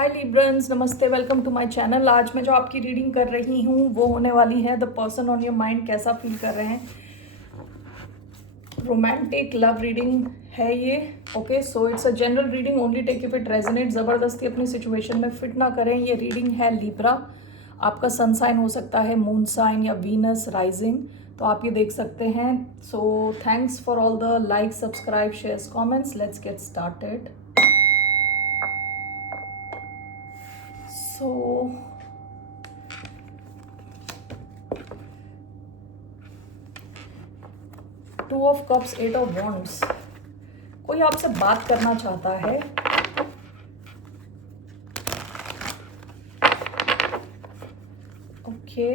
हाय Librans, नमस्ते, welcome to my channel. आज मैं जो आपकी रीडिंग कर रही हूँ वो होने वाली है the person on your mind कैसा फील कर रहे हैं। रोमांटिक लव रीडिंग है ये। Okay, so it's a general reading, only take if it resonate. ज़बरदस्ती अपनी सिचुएशन में फिट ना करें। ये रीडिंग है लिब्रा। आपका सन साइन हो सकता है मून साइन या वीनस राइजिंग, तो आप ये देख सकते हैं। So thanks for all the like, subscribe, shares, comments. Let's get started. So two of cups, eight of wands. कोई आपसे बात करना चाहता है। Okay,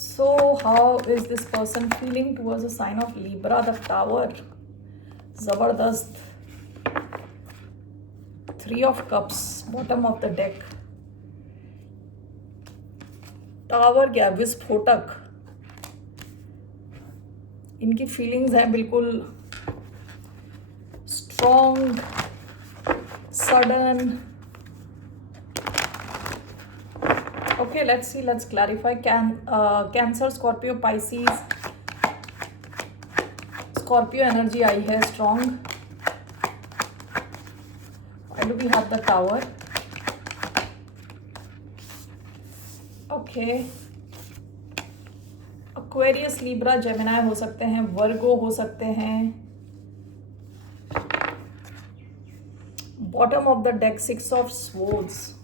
so how is this person feeling towards a sign of Libra? The tower, जबरदस्त। Three of cups, bottom of the deck. Tower क्या? विस्फोटक। इनकी फीलिंग्स हैं बिल्कुल strong, sudden. Okay, let's see, let's clarify. Cancer, Scorpio, Pisces. Scorpio energy आई है strong. Why do we have the tower? Okay, Aquarius, Libra, Gemini हो सकते हैं, वर्गो हो सकते हैं। Bottom of the deck, six of swords.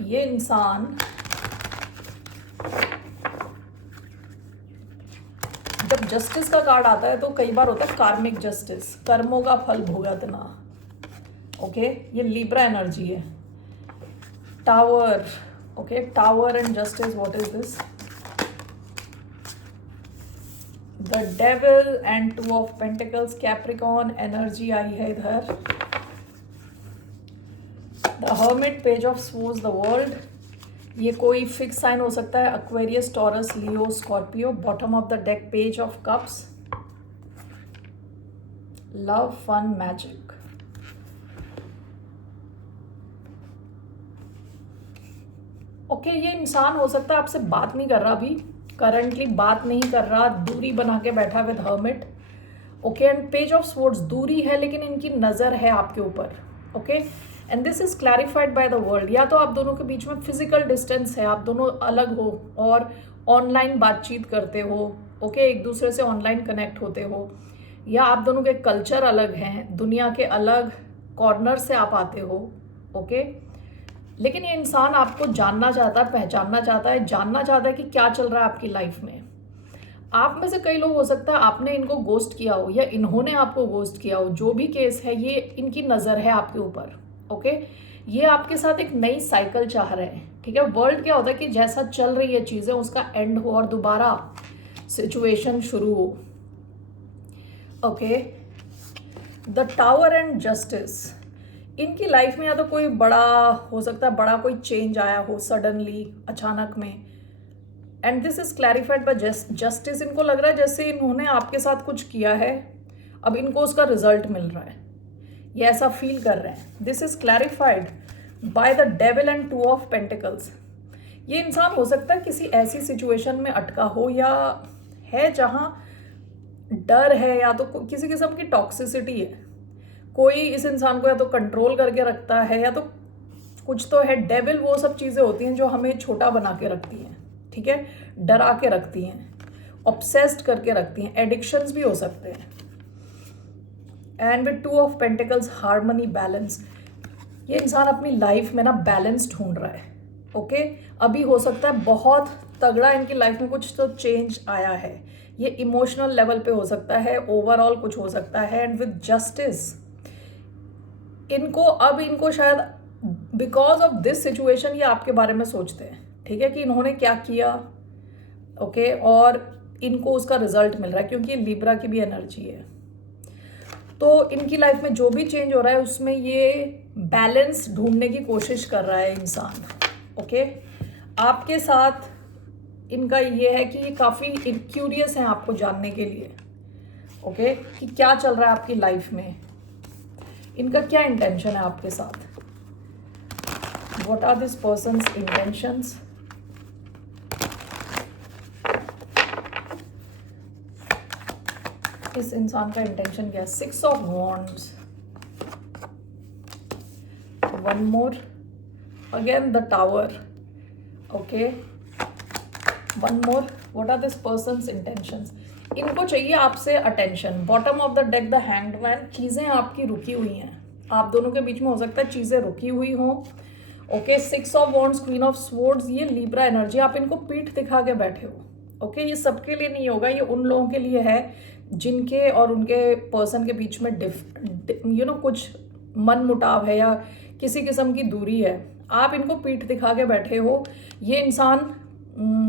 ये इंसान जब जस्टिस का कार्ड आता है तो कई बार होता है कार्मिक जस्टिस, कर्मों का फल भुगतना। ओके, ये लिब्रा एनर्जी है। Tower, okay, tower and justice, what is this? The devil and two of pentacles, Capricorn energy आई है इधर। The hermit, page of swords, the world. ये कोई फिक्स साइन हो सकता है, Aquarius, Taurus, Leo, Scorpio. Bottom of the deck, page of cups, love, fun, magic. Okay, ये इंसान हो सकता है आपसे बात नहीं कर रहा, अभी करंटली बात नहीं कर रहा, दूरी बना के बैठा with hermit. Okay, and page of swords, दूरी है लेकिन इनकी नज़र है आपके ऊपर। Okay, and this is clarified by the world. या तो आप दोनों के बीच में फिजिकल डिस्टेंस है, आप दोनों अलग हो और ऑनलाइन बातचीत करते हो। ओके, एक दूसरे से ऑनलाइन कनेक्ट होते हो, या आप दोनों के कल्चर अलग हैं, दुनिया के अलग कॉर्नर से आप आते हो। ओके, लेकिन ये इंसान आपको जानना चाहता है, पहचानना चाहता है, जानना चाहता है कि क्या चल रहा है आपकी लाइफ में। आप में से कई लोग हो सकता है आपने इनको गोस्ट किया हो या इन्होंने आपको गोस्ट किया हो। जो भी केस है, ये इनकी नज़र है आपके ऊपर। ओके, ये आपके साथ एक नई साइकिल चाह रहे हैं। ठीक है, वर्ल्ड क्या होता है कि जैसा चल रही है चीज़ें उसका एंड हो और दोबारा सिचुएशन शुरू हो। Okay, the tower and justice. इनकी लाइफ में या तो कोई बड़ा हो सकता है, बड़ा कोई चेंज आया हो सडनली, अचानक में। And this is clarified bye justice. इनको लग रहा है जैसे इन्होंने आपके साथ कुछ किया है, अब इनको उसका रिजल्ट मिल रहा है, ये ऐसा फील कर रहे हैं। This is clarified by the devil and two of pentacles. ये इंसान हो सकता है किसी ऐसी सिचुएशन में अटका हो या है जहां डर है, या तो किसी किस्म की टॉक्सिसिटी है। कोई इस इंसान को या तो कंट्रोल करके रखता है या तो कुछ तो है। डेविल वो सब चीज़ें होती हैं जो हमें छोटा बना के रखती हैं, ठीक है, डरा के रखती हैं, ऑब्सेस्ड करके रखती हैं। एडिक्शंस भी हो सकते हैं। And with two of pentacles, harmony, balance. ये इंसान अपनी लाइफ में ना बैलेंस ढूंढ रहा है। ओके, अभी हो सकता है बहुत तगड़ा इनकी लाइफ में कुछ तो चेंज आया है। ये इमोशनल लेवल पे हो सकता है, ओवरऑल कुछ हो सकता है। एंड विद जस्टिस, इनको शायद बिकॉज ऑफ दिस सिचुएशन ये आपके बारे में सोचते हैं, ठीक है, कि इन्होंने क्या किया। ओके, और इनको उसका रिजल्ट मिल रहा है क्योंकि ये लिब्रा की भी एनर्जी है। तो इनकी लाइफ में जो भी चेंज हो रहा है उसमें ये बैलेंस ढूंढने की कोशिश कर रहा है इंसान। ओके, आपके साथ इनका ये है कि ये काफ़ी क्यूरियस हैं आपको जानने के लिए, ओके, कि क्या चल रहा है आपकी लाइफ में, इनका क्या इंटेंशन है आपके साथ, what are this person's intentions. इस इंसान का इंटेंशन क्या है, 6 of wands, 1 more, again the tower, okay, 1 more, what are this person's intentions. इनको चाहिए आपसे attention. Bottom of the deck the hanged man, चीज़ें आपकी रुकी हुई हैं, आप दोनों के बीच में हो सकता है चीज़ें रुकी हुई हों, okay. 6 of wands, queen of swords, ये लीब्रा एनर्जी, आप इनको पीठ दिखा के बैठे हो, ओके। ये सबके लिए नहीं होगा, ये उन लोगों के लिए है जिनके और उनके पर्सन के बीच में कुछ मन मुटाव है या किसी किस्म की दूरी है, आप इनको पीठ दिखा के बैठे हो। ये इंसान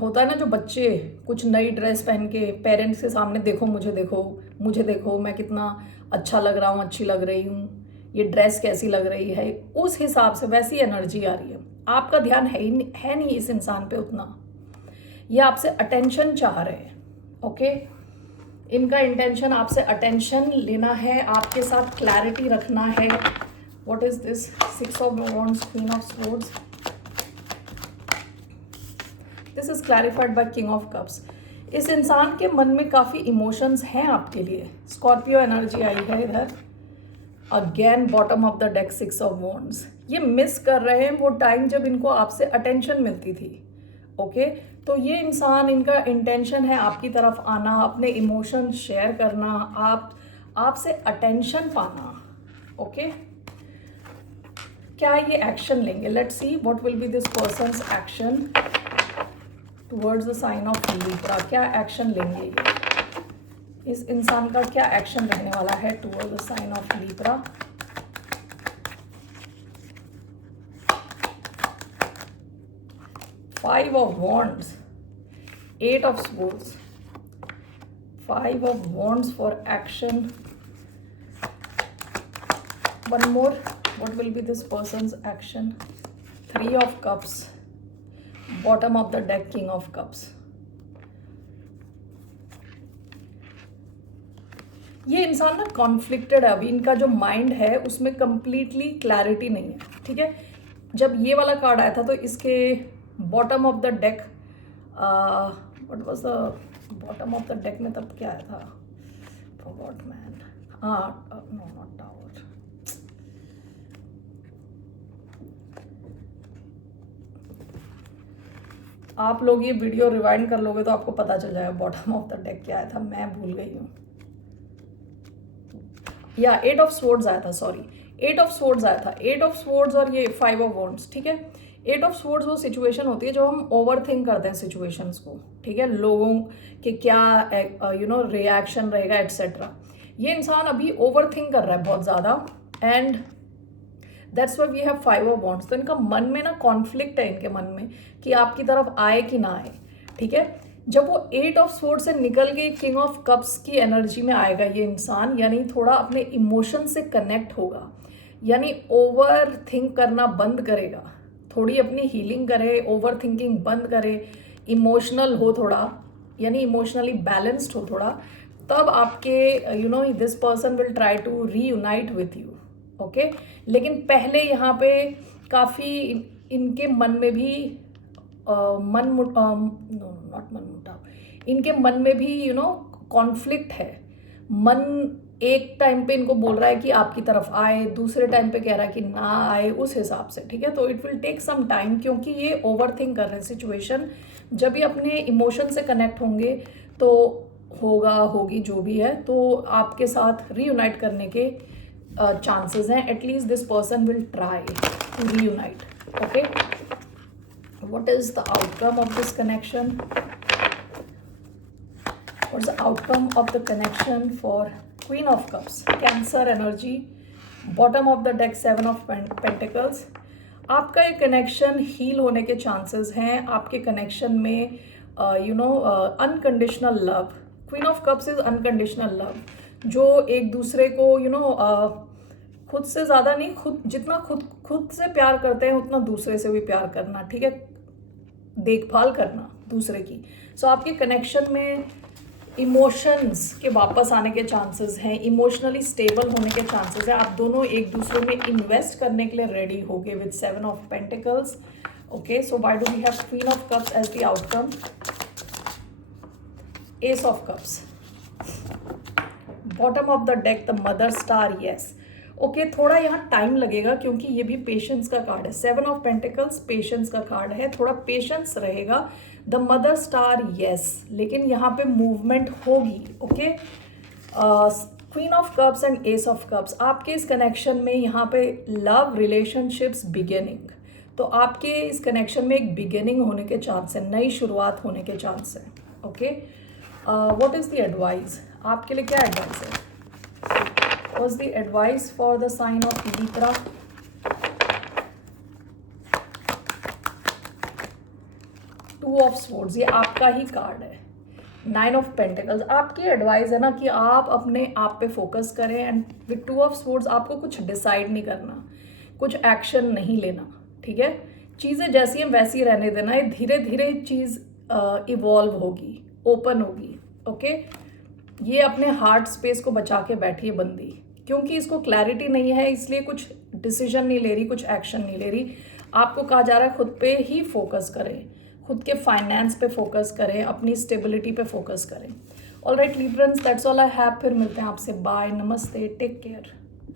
होता है ना, जो बच्चे कुछ नई ड्रेस पहन के पेरेंट्स के सामने, देखो मुझे देखो मुझे देखो, मैं कितना अच्छा लग रहा हूँ, अच्छी लग रही हूँ, ये ड्रेस कैसी लग रही है, उस हिसाब से वैसी एनर्जी आ रही है। आपका ध्यान है नहीं इस इंसान पे उतना, ये आपसे अटेंशन चाह रहे हैं, ओके। इनका इंटेंशन आपसे अटेंशन लेना है, आपके साथ क्लैरिटी रखना है। What is this, 6 of wands, queen of swords, this is clarified by king of cups. इस इंसान के मन में काफ़ी इमोशंस हैं आपके लिए। स्कॉर्पियो एनर्जी आई है इधर, again bottom of the deck 6 of wands. ये मिस कर रहे हैं वो टाइम जब इनको आपसे अटेंशन मिलती थी, ओके। तो ये इंसान, इनका इंटेंशन है आपकी तरफ आना, अपने इमोशन शेयर करना, आपसे अटेंशन पाना, ओके। क्या ये एक्शन लेंगे, let's see what will be this person's action towards the sign of Libra. क्या एक्शन लेंगे ये, इस इंसान का क्या एक्शन रहने वाला है towards the sign of Libra. Five of Wands, 8 of Swords, 5 of Wands for action. One more, what will be this person's action? 3 of Cups, bottom of the deck, King of Cups. ये इंसान ना conflicted है अभी, इनका जो mind है उसमें completely clarity नहीं है, ठीक है। जब ये वाला कार्ड आया था तो इसके bottom of the deck, what was the bottom of the deck में तब क्या आया था, forgot man, no not tower, आप लोग ये वीडियो रिवाइंड कर लोगे तो आपको पता चल जाएगा बॉटम ऑफ द डेक क्या आया था, मैं भूल गई हूँ। या 8 ऑफ स्वॉर्ड्स आया था, सॉरी 8 ऑफ स्वॉर्ड्स आया था, 8 ऑफ स्वॉर्ड्स और ये 5 ऑफ वॉन्ड्स, ठीक है। 8 ऑफ स्वॉर्ड्स वो सिचुएशन होती है जो हम ओवर थिंक करते हैं सिचुएशंस को, ठीक है, लोगों के क्या रिएक्शन रहेगा एट्सेट्रा। ये इंसान अभी ओवर थिंक कर रहा है बहुत ज़्यादा, and that's why we have 5 of wands. तो इनका मन में ना कॉन्फ्लिक्ट है, इनके मन में कि आपकी तरफ आए कि ना आए, ठीक है। जब वो 8 ऑफ स्वॉर्ड से निकल के किंग ऑफ कप्स की एनर्जी में आएगा ये इंसान, यानी थोड़ा अपने इमोशन से कनेक्ट होगा, यानी ओवर थिंक करना बंद करेगा, थोड़ी अपनी हीलिंग करे, ओवर थिंकिंग बंद करे, इमोशनल हो थोड़ा, यानी इमोशनली बैलेंस्ड हो थोड़ा, तब आपके this person will try to reunite with you, okay. लेकिन पहले यहाँ पे काफ़ी इनके मन में भी इनके मन में भी कॉन्फ्लिक्ट है। मन एक टाइम पे इनको बोल रहा है कि आपकी तरफ आए, दूसरे टाइम पे कह रहा है कि ना आए, उस हिसाब से, ठीक है। तो it will take some time, क्योंकि ये ओवर थिंक कर रहे हैं सिचुएशन। जब ये अपने इमोशन से कनेक्ट होंगे तो होगी जो भी है, तो आपके साथ रीयूनाइट करने के चांसेस हैं। At least this person will try to reunite, okay. What is the outcome of this connection? What's the outcome of the connection for Queen of Cups? Cancer energy, bottom of the deck 7 of Pentacles. आपका ये connection heal होने के chances हैं। आपके connection में unconditional love, queen of cups is unconditional love, जो एक दूसरे को खुद से ज़्यादा नहीं, जितना खुद से प्यार करते हैं उतना दूसरे से भी प्यार करना, ठीक है, देखभाल करना, दूसरे की। सो आपके कनेक्शन में इमोशंस के वापस आने के चांसेस हैं, इमोशनली स्टेबल होने के चांसेस हैं। आप दोनों एक दूसरे में इन्वेस्ट करने के लिए रेडी होगे with 7 of pentacles. Okay, so why do we have queen of cups as the outcome? Ace of cups, bottom of the deck the mother star. Yes, okay, थोड़ा यहाँ टाइम लगेगा क्योंकि ये भी पेशेंस का कार्ड है। 7 of pentacles patience का card है, थोड़ा पेशेंस रहेगा। द मदर स्टार, यस, लेकिन यहाँ पे मूवमेंट होगी। Okay, queen of cups and S of cups, आपके इस कनेक्शन में यहाँ पे लव रिलेशनशिप्स बिगिनिंग, तो आपके इस कनेक्शन में एक बिगिनिंग होने के चांस है, नई शुरुआत होने के चांस है। Okay, what is the advice? आपके लिए क्या एडवाइस है? What's the advice for the sign of Libra? Two of Swords, ये आपका ही कार्ड है। 9 ऑफ पेंटिकल्स, आपकी एडवाइस है ना कि आप अपने आप पे फोकस करें। एंड विद 2 ऑफ स्वॉर्ड्स आपको कुछ डिसाइड नहीं करना, कुछ एक्शन नहीं लेना, ठीक है? चीज़ें जैसी हैं वैसी रहने देना। ये धीरे धीरे चीज़ इवॉल्व होगी, ओपन होगी। ओके, ये अपने हार्ट स्पेस को बचा के बैठी है बंदी, क्योंकि इसको क्लैरिटी नहीं है इसलिए कुछ डिसीजन नहीं ले रही, कुछ एक्शन नहीं ले रही। आपको कहा जा रहा है खुद पे ही फोकस करें, खुद के फाइनेंस पे फोकस करें, अपनी स्टेबिलिटी पे फोकस करें। Alright Librans, that's all I have. फिर मिलते हैं आपसे। बाय, नमस्ते, टेक केयर।